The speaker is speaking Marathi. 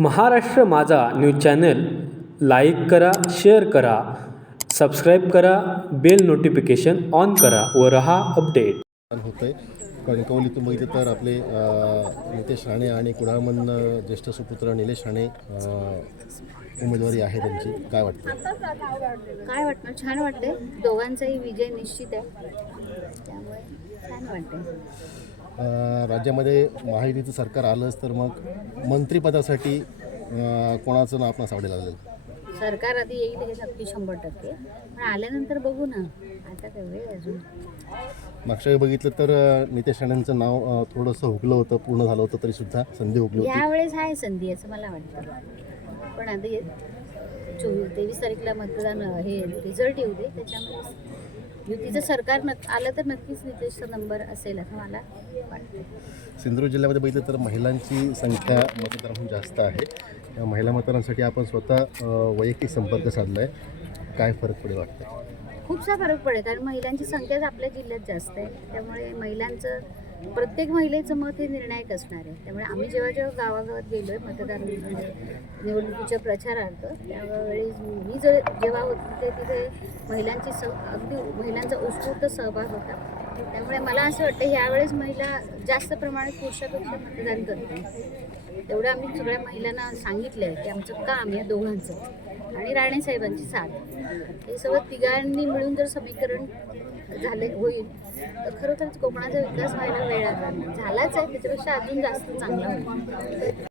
Maharashtra Majha news channel like करा शेअर करा सबस्क्राईब करा बेल नोटिफिकेशन ऑन करा व रहा अपडेट. होत आहे कणकवलीतून बघितलं तर आपले नितेश राणे आणि कुडाळमधनं ज्येष्ठ सुपुत्र निलेश राणे उमेदवारी आहे त्यांची. काय वाटतं काय वाटणार छान वाटतंय. दोघांचाही विजय निश्चित आहे. त्यामुळे छान वाटतंय. अ, राज्यामध्ये महायुतीचं सरकार आलंच तर मग मंत्रिपदासाठी कोणाचं नाव आपणास आवडेल आलेलं सरकार आधी येईल हे नक्की शंभर टक्के. पण आल्यानंतर बघू ना. आता काय वेळ अजून? मागच्या वेळी बघितलं तर नितेश राणेंचं नाव थोडंसं हुकलं होतं पूर्ण झालं होतं तरी सुद्धा संधी हुकली होती. यावेळेस आहे संधी असं मला वाटतं. पण आधी चोवीस तेवीस तारीखला मतदान हे रिझल्ट येऊ दे त्याच्यामुळे युतीचं सरकार नक आलं तर नक्कीच नितेशचा नंबर असेल असं मला वाटतं. सिंधुदुर्ग जिल्ह्यामध्ये बघितलं तर महिलांची संख्या मतदारांहून जास्त आहे. या महिला मतदारांसाठी आपण स्वतः वैयक्तिक संपर्क साधला आहे काय फरक पडेल वाटतं? खूपसा फरक पडेल कारण महिलांची संख्याच आपल्या जिल्ह्यात जास्त आहे. त्यामुळे महिलांचं प्रत्येक महिलेचं मत हे निर्णायक असणार आहे. त्यामुळे आम्ही जेव्हा जेव्हा गावागावात गेलो आहे मतदान निवडणुकीच्या प्रचारार्थ त्यावेळी मी जर जेव्हा होते ते तिथे महिलांची स अगदी महिलांचा उत्स्फूर्त सहभाग होता. त्यामुळे मला असं वाटतं ह्यावेळेस महिला जास्त प्रमाणात पुरुषापेक्षा मतदान करतात तेवढं आम्ही सगळ्या महिलांना सांगितलं आहे की आमचं काम या दोघांचं. आणि राणेसाहेबांची साथ. हे सगळं तिघांनी मिळून जर समीकरण झाले होईल तर खरोखरच कोकणाचा विकास व्हायला वेळ लागणार. झालाच आहे त्याच्यापेक्षा अजून जास्त चांगला होईल.